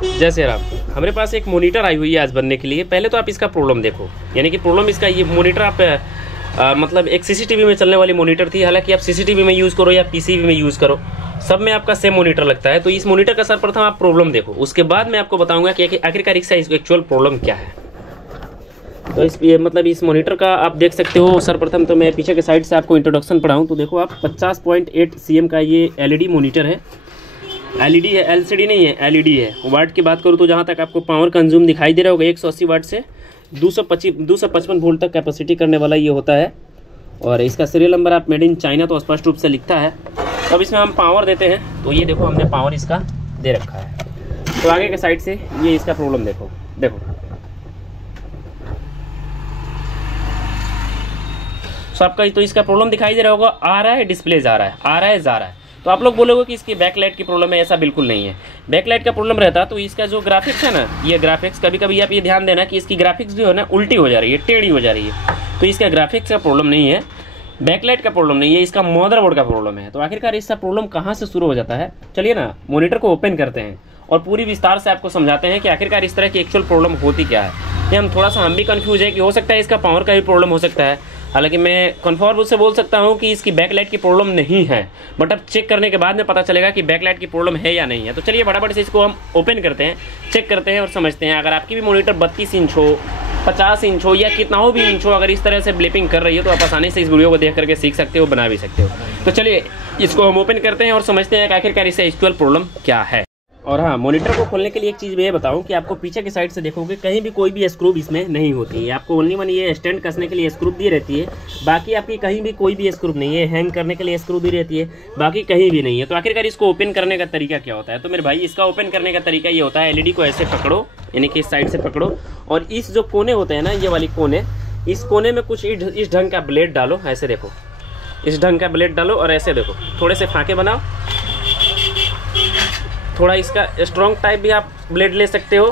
जय श्री राम। हमारे पास एक मॉनिटर आई हुई है आज बनने के लिए। पहले तो आप इसका प्रॉब्लम देखो, यानी कि प्रॉब्लम इसका ये मॉनिटर आप मतलब एक सीसीटीवी में चलने वाली मॉनिटर थी। हालांकि आप सीसीटीवी में यूज़ करो या पीसीबी में यूज़ करो, सब में आपका सेम मॉनिटर लगता है। तो इस मॉनिटर का सर्वप्रथम आप प्रॉब्लम देखो, उसके बाद मैं आपको बताऊंगा कि आखिरकार इसका एक्चुअल प्रॉब्लम क्या है। तो इस मॉनिटर का आप देख सकते हो। सर्वप्रथम तो मैं पीछे के साइड से आपको इंट्रोडक्शन पढ़ाऊँ तो देखो आप 50.8 cm का ये एलईडी मॉनिटर है। एलईडी है, एलसीडी नहीं है, एलईडी है। वाट की बात करूँ तो जहाँ तक आपको पावर कंज्यूम दिखाई दे रहा होगा 180 वाट से 255 वोल्ट तक कैपेसिटी करने वाला ये होता है। और इसका सीरियल नंबर आप मेड इन चाइना तो स्पष्ट रूप से लिखता है। तो अब इसमें हम पावर देते हैं तो ये देखो हमने पावर इसका दे रखा है। तो आगे के साइड से ये इसका प्रॉब्लम देखो तो आपका तो इसका प्रॉब्लम दिखाई दे रहा होगा, आ रहा है डिस्प्ले जा रहा है, जा रहा है। तो आप लोग बोलोगे कि इसकी बैकलाइट की प्रॉब्लम है, ऐसा बिल्कुल नहीं है। बैकलाइट का प्रॉब्लम रहता तो इसका जो ग्राफिक्स है ना, ये ग्राफिक्स कभी कभी आप ये ध्यान देना कि इसकी ग्राफिक्स जो है ना उल्टी हो जा रही है, टेढ़ी हो जा रही है। तो इसका ग्राफिक्स का प्रॉब्लम नहीं है, बैकलाइट का प्रॉब्लम नहीं है, इसका मदरबोर्ड का प्रॉब्लम है। तो आखिरकार इसका प्रॉब्लम कहाँ से शुरू हो जाता है, चलिए ना मॉनिटर को ओपन करते हैं और पूरी विस्तार से आपको समझाते हैं कि आखिरकार इस तरह की एक्चुअल प्रॉब्लम होती क्या है। ये हम थोड़ा सा हम भी कंफ्यूज है कि हो सकता है इसका पावर का भी प्रॉब्लम हो सकता है। हालांकि मैं कन्फर्म रूप से बोल सकता हूं कि इसकी बैकलाइट की प्रॉब्लम नहीं है, बट अब चेक करने के बाद में पता चलेगा कि बैकलाइट की प्रॉब्लम है या नहीं है। तो चलिए फटाफट से इसको हम ओपन करते हैं, चेक करते हैं और समझते हैं। अगर आपकी भी मॉनिटर 32 इंच हो, 50 इंच हो या कितना हो भी इंच हो, अगर इस तरह से ब्लिपिंग कर रही है तो आप आसानी से इस वीडियो को देख करके सीख सकते हो, बना भी सकते हो। तो चलिए इसको हम ओपन करते हैं और समझते हैं कि आखिरकार इससे एक्चुअल प्रॉब्लम क्या है। और हाँ, मॉनिटर को खोलने के लिए एक चीज़ मैं ये बताऊं कि आपको पीछे की साइड से देखोगे कहीं भी कोई भी स्क्रू इसमें नहीं होती है। आपको ओनली वन ये स्टैंड कसने के लिए स्क्रू दी रहती है, बाकी आपकी कहीं भी कोई भी स्क्रू नहीं है। हैंग करने के लिए स्क्रू दी रहती है, बाकी कहीं भी नहीं है। तो आखिरकार इसको ओपन करने का तरीका क्या होता है, तो मेरे भाई इसका ओपन करने का तरीका ये होता है, एलईडी को ऐसे पकड़ो, यानी कि इस साइड से पकड़ो और इस जो कोने होते हैं ना, ये वाली कोने, इस कोने में कुछ इस ढंग का ब्लेड डालो। ऐसे देखो, इस ढंग का ब्लेड डालो और ऐसे देखो थोड़े से फाके बनाओ। थोड़ा इसका स्ट्रॉन्ग टाइप भी आप ब्लेड ले सकते हो।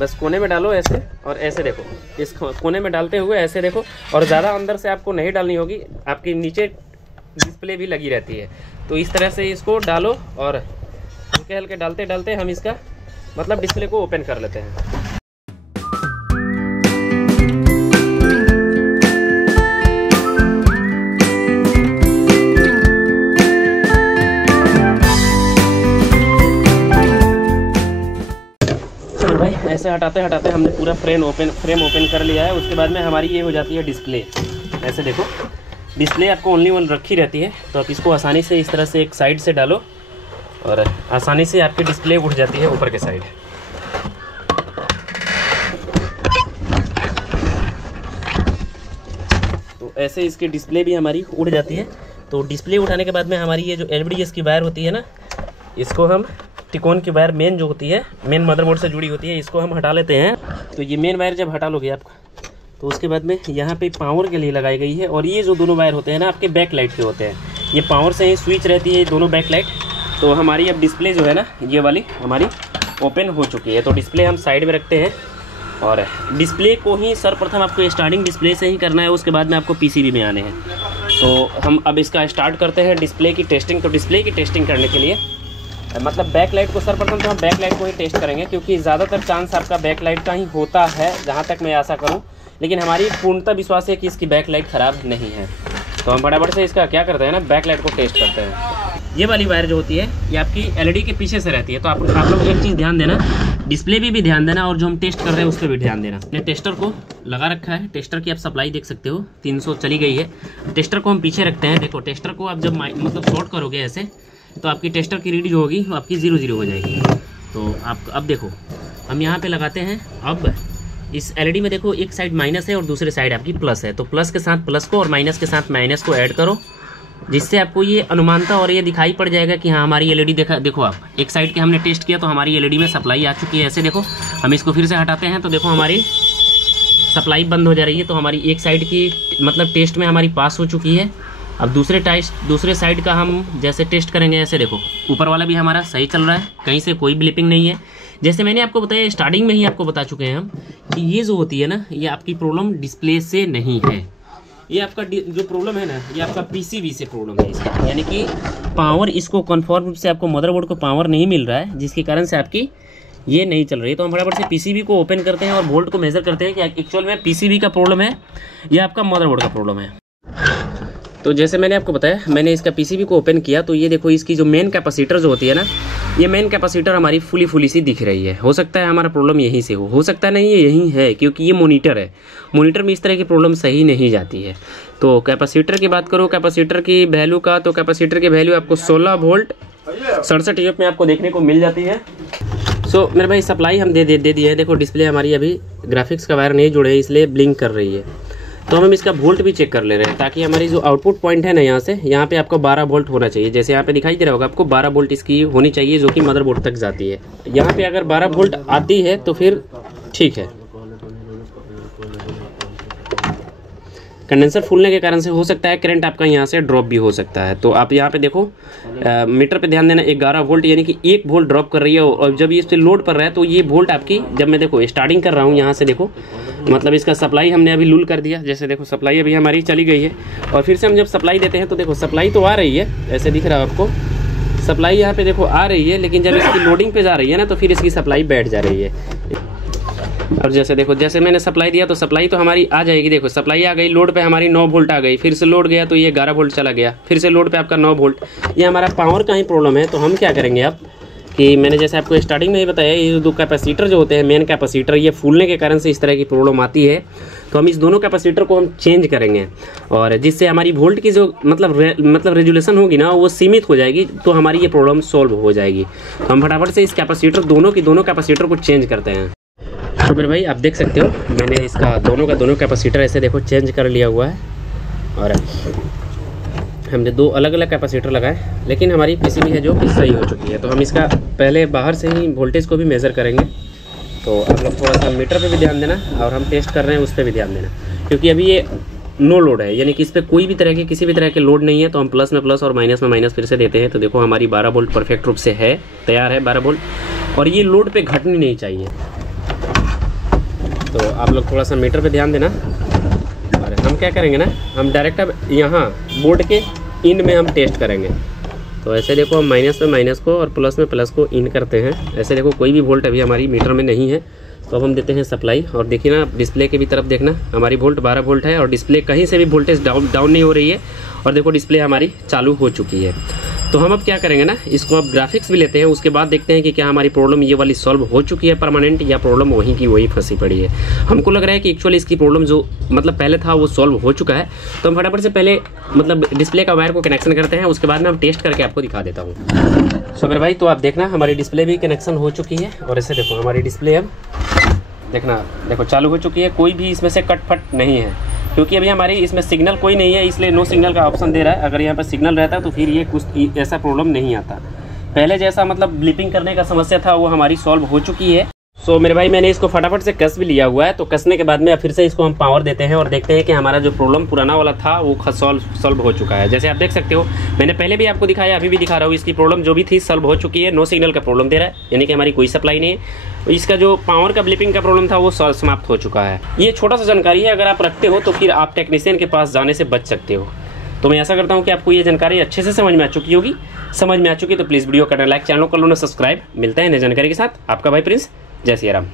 बस कोने में डालो ऐसे और ऐसे देखो, इस कोने में डालते हुए ऐसे देखो। और ज़्यादा अंदर से आपको नहीं डालनी होगी, आपकी नीचे डिस्प्ले भी लगी रहती है। तो इस तरह से इसको डालो और हल्के हल्के डालते डालते हम इसका मतलब डिस्प्ले को ओपन कर लेते हैं। ऐसे हटाते हटाते हमने पूरा फ्रेम ओपन कर लिया है। उसके बाद में हमारी ये हो जाती है डिस्प्ले। ऐसे देखो, डिस्प्ले आपको ओनली वन रखी रहती है। तो आप इसको आसानी से इस तरह से एक साइड से डालो और आसानी से आपकी डिस्प्ले उठ जाती है ऊपर के साइड। तो ऐसे इसकी डिस्प्ले भी हमारी उड़ जाती है। तो डिस्प्ले उठाने के बाद में हमारी ये जो एलईडी की वायर होती है ना, इसको हम टिकोन की वायर मेन जो होती है, मेन मदरबोर्ड से जुड़ी होती है, इसको हम हटा लेते हैं। तो ये मेन वायर जब हटा लोगे आप, तो उसके बाद में यहाँ पे पावर के लिए लगाई गई है। और ये जो दोनों वायर होते हैं ना आपके बैक लाइट के होते हैं, ये पावर से ही स्विच रहती है ये दोनों बैक लाइट। तो हमारी अब डिस्प्ले जो है ना, ये वाली हमारी ओपन हो चुकी है। तो डिस्प्ले हम साइड में रखते हैं और डिस्प्ले को ही सर्वप्रथम आपको स्टार्टिंग डिस्प्ले से ही करना है, उसके बाद में आपको पीसीबी में आने हैं। तो हम अब इसका स्टार्ट करते हैं डिस्प्ले की टेस्टिंग। तो डिस्प्ले की टेस्टिंग करने के लिए मतलब बैक लाइट को सर्वप्रथम तो हम बैक लाइट को ही टेस्ट करेंगे, क्योंकि ज़्यादातर चांस आपका बैक लाइट का ही होता है, जहाँ तक मैं आशा करूँ। लेकिन हमारी पूर्णतः विश्वास है कि इसकी बैक लाइट ख़राब नहीं है। तो हम फटाफट से इसका क्या करते हैं ना, बैक लाइट को टेस्ट करते हैं। ये वाली वायर जो होती है ये आपकी एलईडी के पीछे से रहती है। तो आप लोग एक चीज़ ध्यान देना, डिस्प्ले भी ध्यान देना और जो हम टेस्ट कर रहे हैं उस पर भी ध्यान देना। हमने टेस्टर को लगा रखा है, टेस्टर की आप सप्लाई देख सकते हो 300 चली गई है। टेस्टर को हम पीछे रखते हैं। देखो टेस्टर को आप जब मतलब शॉर्ट करोगे ऐसे, तो आपकी टेस्टर की रीड जो होगी वो आपकी 0-0 हो जाएगी। तो आप अब देखो हम यहाँ पे लगाते हैं। अब इस एलईडी में देखो एक साइड माइनस है और दूसरी साइड आपकी प्लस है। तो प्लस के साथ प्लस को और माइनस के साथ माइनस को ऐड करो, जिससे आपको ये अनुमानता और ये दिखाई पड़ जाएगा कि हाँ हमारी एलईडी देखो आप एक साइड के हमने टेस्ट किया तो हमारी एलईडी में सप्लाई आ चुकी है। ऐसे देखो हम इसको फिर से हटाते हैं तो देखो हमारी सप्लाई बंद हो जा रही है। तो हमारी एक साइड की मतलब टेस्ट में हमारी पास हो चुकी है। अब दूसरे साइड का हम जैसे टेस्ट करेंगे, ऐसे देखो ऊपर वाला भी हमारा सही चल रहा है, कहीं से कोई ब्लिपिंग नहीं है। जैसे मैंने आपको बताया स्टार्टिंग में ही आपको बता चुके हैं हम कि ये जो होती है ना, ये आपकी प्रॉब्लम डिस्प्ले से नहीं है, ये आपका जो प्रॉब्लम है ना, ये आपका पीसीबी से प्रॉब्लम है इसका, यानी कि पावर इसको कन्फर्म रूप से आपको मदरबोर्ड को पावर नहीं मिल रहा है, जिसके कारण से आपकी ये नहीं चल रही है। तो हम फटाफट से पीसीबी को ओपन करते हैं और वोल्ट को मेजर करते हैं कि एक्चुअल में पीसीबी का प्रॉब्लम है या आपका मदरबोर्ड का प्रॉब्लम है। तो जैसे मैंने आपको बताया, मैंने इसका पीसीबी को ओपन किया तो ये देखो इसकी जो मेन कैपेसिटर जो होती है ना, ये मेन कैपेसिटर हमारी फुली सी दिख रही है। हो सकता है हमारा प्रॉब्लम यहीं से हो सकता है नहीं, ये यहीं है, क्योंकि ये मोनीटर है। मोनीटर में इस तरह की प्रॉब्लम सही नहीं जाती है। तो कैपेसिटर की बात करो, कैपेसिटर की वैल्यू का, तो कैपेसिटर की वैल्यू आपको 16 वोल्ट 67 एएफ में आपको देखने को मिल जाती है। सो मेरे भाई सप्लाई हम दे दिए है। देखो डिस्प्ले हमारी अभी ग्राफिक्स का वायर नहीं जुड़े है, इसलिए ब्लिंक कर रही है। तो हम इसका वोल्ट भी चेक कर ले रहे हैं, ताकि हमारी जो आउटपुट पॉइंट है ना, यहाँ पे आपको 12 वोल्ट होना चाहिए। जैसे यहाँ पे दिखाई दे रहा होगा आपको 12 वोल्ट इसकी होनी चाहिए, जो कि मदरबोर्ड तक जाती है। यहाँ पे अगर 12 वोल्ट आती है तो फिर ठीक है। कंडेंसर फूलने के कारण से हो सकता है करंट आपका यहाँ से ड्रॉप भी हो सकता है। तो आप यहाँ पे देखो मीटर पे ध्यान देना, 11 वोल्ट यानी कि 1 वोल्ट ड्रॉप कर रही है। और जब ये इस पे लोड पर रहा है तो ये वोल्ट आपकी, जब मैं देखो स्टार्टिंग कर रहा हूँ यहाँ से, देखो मतलब इसका सप्लाई हमने अभी लूल कर दिया। जैसे देखो सप्लाई अभी हमारी चली गई है, और फिर से हम जब सप्लाई देते हैं तो देखो सप्लाई तो आ रही है, ऐसे दिख रहा है आपको सप्लाई यहाँ पे देखो आ रही है, लेकिन जब इसकी लोडिंग पे जा रही है ना, तो फिर इसकी सप्लाई बैठ जा रही है। और जैसे देखो, जैसे मैंने सप्लाई दिया तो सप्लाई तो हमारी आ जाएगी। देखो सप्लाई आ गई, लोड पे हमारी 9 वोल्ट आ गई, फिर से लोड गया तो ये 11 वोल्ट चला गया, फिर से लोड पे आपका 9 वोल्ट। ये हमारा पावर का ही प्रॉब्लम है। तो हम क्या करेंगे अब कि मैंने जैसे आपको स्टार्टिंग में ही बताया, ये दो कैपेसिटर जो होते हैं, मेन कैपेसिटर, ये फूलने के कारण से इस तरह की प्रॉब्लम आती है। तो हम इस दोनों कैपेसिटर को हम चेंज करेंगे, और जिससे हमारी वोल्ट की जो मतलब रेजुलेशन होगी ना, वो सीमित हो जाएगी। तो हमारी ये प्रॉब्लम सॉल्व हो जाएगी। तो हम फटाफट से इस कैपेसिटर दोनों कैपेसिटर को चेंज करते हैं। तो मेरे भाई आप देख सकते हो, मैंने इसका दोनों कैपेसिटर ऐसे देखो चेंज कर लिया हुआ है, और हमने 2 अलग अलग कैपेसिटर लगाए, लेकिन हमारी पीसीबी है जो कि सही हो चुकी है। तो हम इसका पहले बाहर से ही वोल्टेज को भी मेज़र करेंगे। तो आप लोग थोड़ा सा मीटर पे भी ध्यान देना, और हम टेस्ट कर रहे हैं उस पर भी ध्यान देना, क्योंकि अभी ये नो लोड है, यानी कि इस पर कोई भी तरह के किसी भी तरह के लोड नहीं है। तो हम प्लस में प्लस और माइनस में माइनस फिर से देते हैं। तो देखो हमारी 12 वोल्ट परफेक्ट रूप से है, तैयार है 12 वोल्ट, और ये लोड पे घटनी नहीं चाहिए। तो आप लोग थोड़ा सा मीटर पे ध्यान देना। और हम क्या करेंगे ना, हम डायरेक्ट अब यहाँ बोर्ड के इन में हम टेस्ट करेंगे। तो ऐसे देखो हम माइनस में माइनस को और प्लस में प्लस को इन करते हैं। ऐसे देखो कोई भी वोल्ट अभी हमारी मीटर में नहीं है। तो अब हम देते हैं सप्लाई, और देखिए ना डिस्प्ले के भी तरफ देखना, हमारी वोल्ट 12 वोल्ट है, और डिस्प्ले कहीं से भी वोल्टेज डाउन नहीं हो रही है। और देखो डिस्प्ले हमारी चालू हो चुकी है। तो हम अब क्या करेंगे ना, इसको अब ग्राफिक्स भी लेते हैं, उसके बाद देखते हैं कि क्या हमारी प्रॉब्लम ये वाली सॉल्व हो चुकी है परमानेंट, या प्रॉब्लम वहीं की वहीं फंसी पड़ी है। हमको लग रहा है कि एक्चुअली इसकी प्रॉब्लम जो मतलब पहले था वो सॉल्व हो चुका है। तो हम फटाफट से पहले मतलब डिस्प्ले का वायर को कनेक्शन करते हैं, उसके बाद में हम टेस्ट करके आपको दिखा देता हूँ। सो मेरे भाई तो आप देखना हमारी डिस्प्ले भी कनेक्शन हो चुकी है, और ऐसे देखो हमारी डिस्प्ले अब देखना, देखो चालू हो चुकी है। कोई भी इसमें से कट फट नहीं है, क्योंकि अभी हमारी इसमें सिग्नल कोई नहीं है, इसलिए नो सिग्नल का ऑप्शन दे रहा है। अगर यहाँ पर सिग्नल रहता तो फिर ये कुछ ऐसा प्रॉब्लम नहीं आता। पहले जैसा मतलब ब्लिपिंग करने का समस्या था वो हमारी सॉल्व हो चुकी है। सो मेरे भाई मैंने इसको फटाफट से कस भी लिया हुआ है। तो कसने के बाद में फिर से इसको हम पावर देते हैं, और देखते हैं कि हमारा जो प्रॉब्लम पुराना वाला था वो सॉल्व हो चुका है। जैसे आप देख सकते हो, मैंने पहले भी आपको दिखाया, अभी भी दिखा रहा हूँ, इसकी प्रॉब्लम जो भी थी सॉल्व हो चुकी है। नो सिग्नल का प्रॉब्लम दे रहा है, यानी कि हमारी कोई सप्लाई नहीं है। इसका जो पावर का ब्लिपिंग का प्रॉब्लम था वो समाप्त हो चुका है। ये छोटा सा जानकारी है, अगर आप रखते हो तो फिर आप टेक्नीशियन के पास जाने से बच सकते हो। तो मैं ऐसा करता हूँ कि आपको ये जानकारी अच्छे से समझ में आ चुकी होगी। समझ में आ चुकी तो प्लीज़ वीडियो करना लाइक, चैनल को लो ना सब्सक्राइब। मिलते हैं नई जानकारी के साथ, आपका भाई प्रिंस। जय सिया राम।